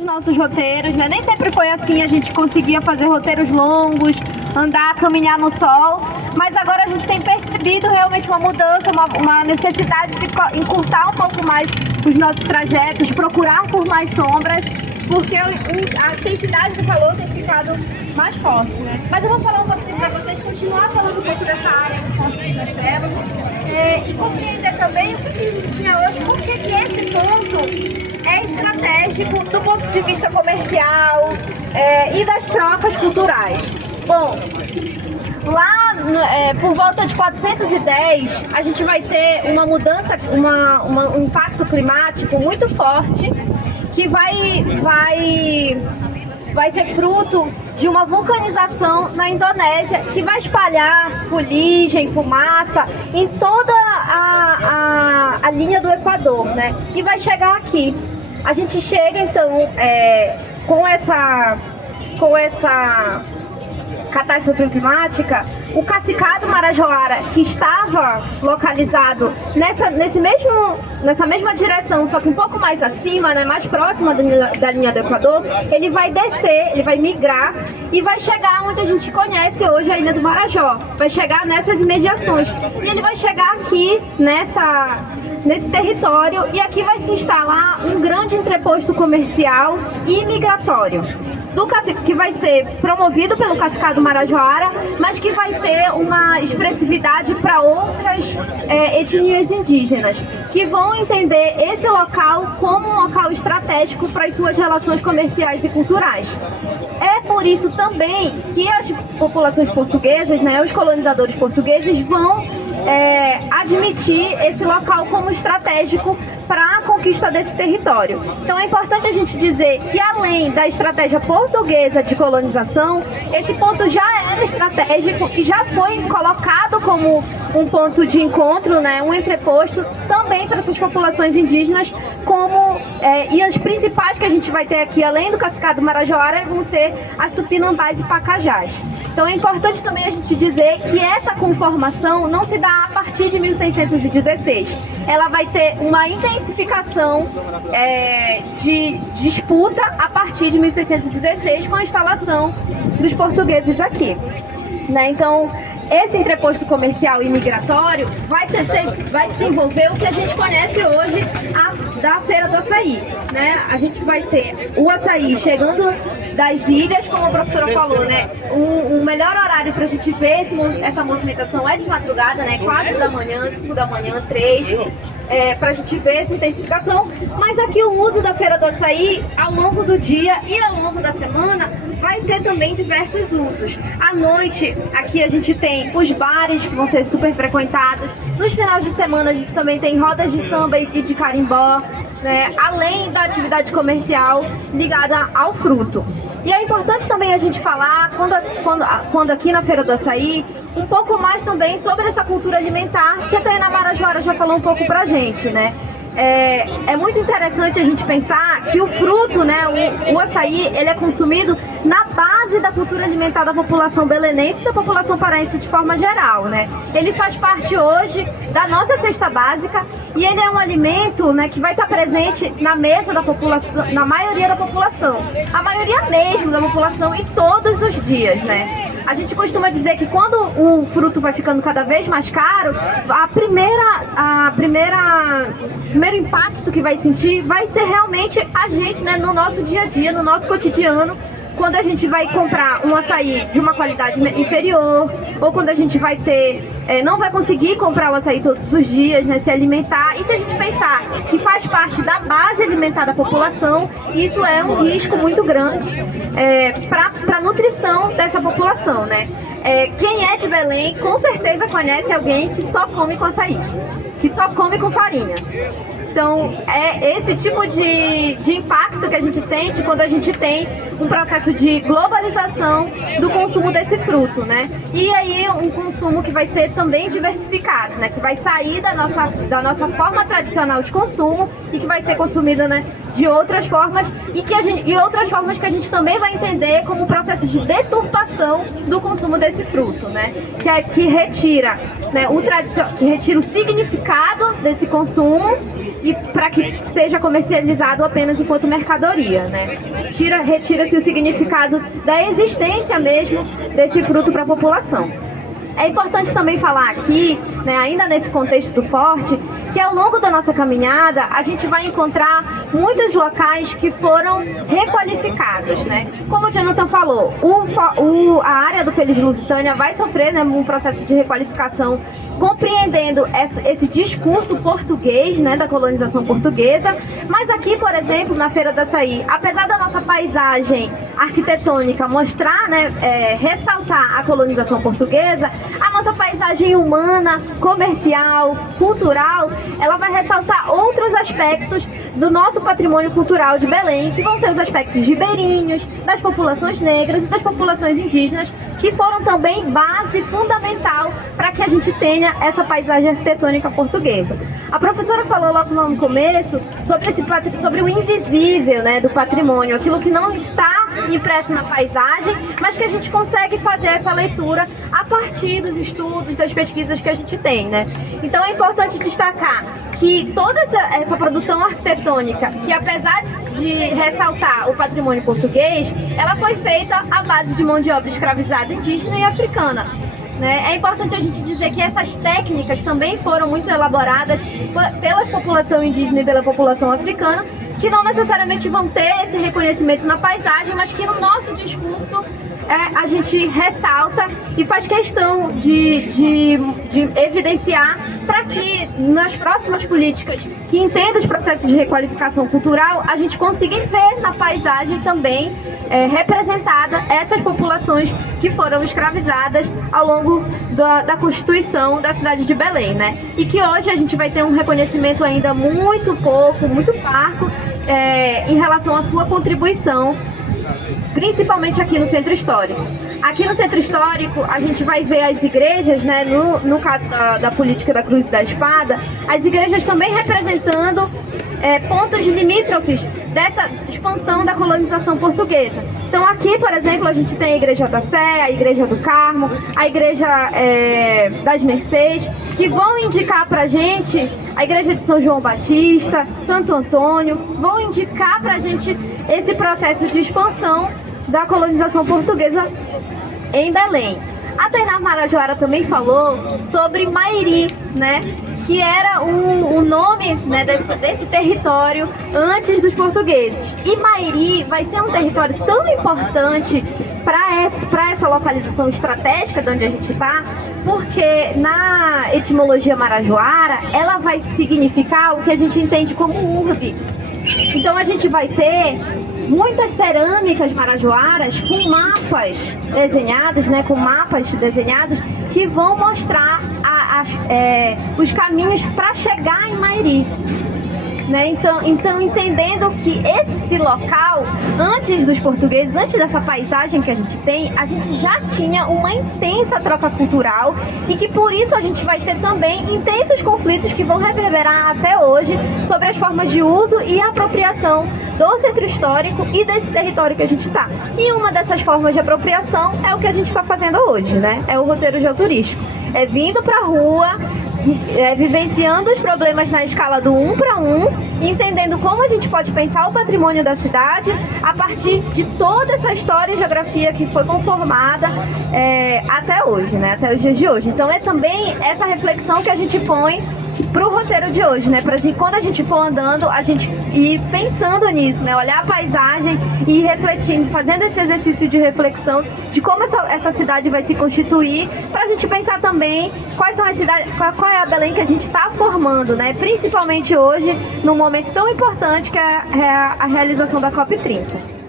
os nossos roteiros, né? Nem sempre foi assim, a gente conseguia fazer roteiros longos, andar, caminhar no sol, mas agora a gente tem percebido realmente uma mudança, uma necessidade de encurtar um pouco mais os nossos trajetos, procurar por mais sombras, porque a intensidade do calor tem ficado mais forte, né? Mas eu vou falar um pouquinho para vocês, continuar falando um pouco dessa área do Ponto das Trevas, e compreender também o que a gente tinha hoje, porque que esse ponto é estratégico do ponto de vista comercial e das trocas culturais. Bom, lá por volta de 410 a gente vai ter uma mudança, um impacto climático muito forte que vai ser fruto de uma vulcanização na Indonésia que vai espalhar fuligem, fumaça em toda a linha do Equador, né? E vai chegar aqui. A gente chega então com essa catástrofe climática, o Cacicado Marajoara, que estava localizado nessa mesma direção, só que um pouco mais acima, né, mais próxima da linha do Equador, ele vai descer, ele vai migrar e vai chegar onde a gente conhece hoje a Ilha do Marajó, vai chegar nessas imediações. E ele vai chegar aqui nesse território e aqui vai se instalar um grande entreposto comercial e migratório. Que vai ser promovido pelo Cacicado Marajoara, mas que vai ter uma expressividade para outras etnias indígenas, que vão entender esse local como um local estratégico para as suas relações comerciais e culturais. É por isso também que as populações portuguesas, né, os colonizadores portugueses vão admitir esse local como estratégico para a conquista desse território. Então é importante a gente dizer que além da estratégia portuguesa de colonização, esse ponto já era estratégico e já foi colocado como um ponto de encontro, né, um entreposto também para essas populações indígenas, e as principais que a gente vai ter aqui, além do Cacicado Marajoara, vão ser as Tupinambás e Pacajás. Então é importante também a gente dizer que essa conformação não se dá a partir de 1616. Ela vai ter uma intensificação de disputa a partir de 1616 com a instalação dos portugueses aqui, né? Então, esse entreposto comercial e migratório vai desenvolver o que a gente conhece hoje da Feira do Açaí, né? A gente vai ter o açaí chegando das ilhas, como a professora falou, né? O melhor horário para a gente ver essa movimentação é de madrugada, né? 4 da manhã, 5 da manhã, 3, para a gente ver essa intensificação. Mas aqui o uso da Feira do Açaí ao longo do dia e ao longo da semana vai ter também diversos usos. À noite, aqui a gente tem os bares que vão ser super frequentados. Nos finais de semana a gente também tem rodas de samba e de carimbó, né? Além da atividade comercial ligada ao fruto. E é importante também a gente falar, quando aqui na Feira do Açaí, um pouco mais também sobre essa cultura alimentar, que a Tainá Marajoara já falou um pouco pra gente, né? É muito interessante a gente pensar que o fruto, né, o açaí, ele é consumido na base da cultura alimentar da população belenense e da população paraense de forma geral, né? Ele faz parte hoje da nossa cesta básica e ele é um alimento, né, que vai estar presente na mesa da população, na maioria da população, a maioria mesmo da população e todos os dias, né? A gente costuma dizer que quando o fruto vai ficando cada vez mais caro, o primeiro impacto que vai sentir vai ser realmente a gente, né, no nosso dia a dia, no nosso cotidiano, quando a gente vai comprar um açaí de uma qualidade inferior, ou quando a gente vai não vai conseguir comprar o açaí todos os dias, né, se alimentar. E se a gente pensar que faz parte da base alimentar da população, isso é um risco muito grande para a nutrição dessa população, né? Quem é de Belém com certeza conhece alguém que só come com açaí, que só come com farinha. Então, é esse tipo de impacto que a gente sente quando a gente tem um processo de globalização do consumo desse fruto, né? E aí um consumo que vai ser também diversificado, né? Que vai sair da nossa forma tradicional de consumo e que vai ser consumido, né, de outras formas e outras formas que a gente também vai entender como um processo de deturpação do consumo desse fruto, né? Que retira, né, que retira o significado desse consumo e para que seja comercializado apenas enquanto mercadoria, né? Retira-se o significado da existência mesmo desse fruto para a população. É importante também falar aqui, né, ainda nesse contexto do Forte, que ao longo da nossa caminhada a gente vai encontrar muitos locais que foram requalificados, né? Como o Jonathan falou, a área do Feliz Lusitânia vai sofrer, né, um processo de requalificação, compreendendo esse discurso português, né, da colonização portuguesa. Mas aqui, por exemplo, na Feira do Açaí, apesar da nossa paisagem arquitetônica mostrar, né, ressaltar a colonização portuguesa, a nossa paisagem humana, comercial, cultural, ela vai ressaltar outros aspectos do nosso patrimônio cultural de Belém, que vão ser os aspectos ribeirinhos, das populações negras e das populações indígenas, que foram também base fundamental para que a gente tenha essa paisagem arquitetônica portuguesa. A professora falou logo no começo sobre o invisível, né, do patrimônio, aquilo que não está impresso na paisagem, mas que a gente consegue fazer essa leitura a partir dos estudos, das pesquisas que a gente tem, né? Então é importante destacar que toda essa produção arquitetônica, que apesar de ressaltar o patrimônio português, ela foi feita à base de mão de obra escravizada indígena e africana. É importante a gente dizer que essas técnicas também foram muito elaboradas pela população indígena e pela população africana, que não necessariamente vão ter esse reconhecimento na paisagem, mas que no nosso discurso a gente ressalta e faz questão de evidenciar para que nas próximas políticas que entendam os processos de requalificação cultural, a gente consiga ver na paisagem também representada essas populações que foram escravizadas ao longo da Constituição da cidade de Belém, né? E que hoje a gente vai ter um reconhecimento ainda muito pouco, muito parco em relação à sua contribuição, principalmente aqui no Centro Histórico. Aqui no Centro Histórico, a gente vai ver as igrejas, né, no caso da política da Cruz e da Espada, as igrejas também representando pontos limítrofes dessa expansão da colonização portuguesa. Então aqui, por exemplo, a gente tem a Igreja da Sé, a Igreja do Carmo, a Igreja das Mercês, que vão indicar pra gente a Igreja de São João Batista, Santo Antônio, vão indicar pra gente esse processo de expansão da colonização portuguesa em Belém. A Tainá Marajoara também falou sobre Mairi, né, que era o nome, né, desse território antes dos portugueses. E Mairi vai ser um território tão importante para essa localização estratégica de onde a gente está, porque na etimologia marajoara ela vai significar o que a gente entende como urbe. Então a gente vai ter muitas cerâmicas marajoaras com mapas desenhados, né, que vão mostrar os caminhos para chegar em Mairi. Né? Então, entendendo que esse local, antes dos portugueses, antes dessa paisagem que a gente tem, a gente já tinha uma intensa troca cultural e que por isso a gente vai ter também intensos conflitos que vão reverberar até hoje sobre as formas de uso e apropriação do centro histórico e desse território que a gente está. E uma dessas formas de apropriação é o que a gente está fazendo hoje, né? É o roteiro geoturístico. É vindo para a rua, vivenciando os problemas na escala do 1 para 1, entendendo como a gente pode pensar o patrimônio da cidade a partir de toda essa história e geografia que foi conformada até hoje, né? Até os dias de hoje. Então é também essa reflexão que a gente põe para o roteiro de hoje, né? Para quando a gente for andando, a gente ir pensando nisso, né? Olhar a paisagem e ir refletindo, fazendo esse exercício de reflexão de como essa cidade vai se constituir, para a gente pensar também quais são as cidades, qual é a Belém que a gente está formando, né? Principalmente hoje, num momento tão importante que é a realização da COP30.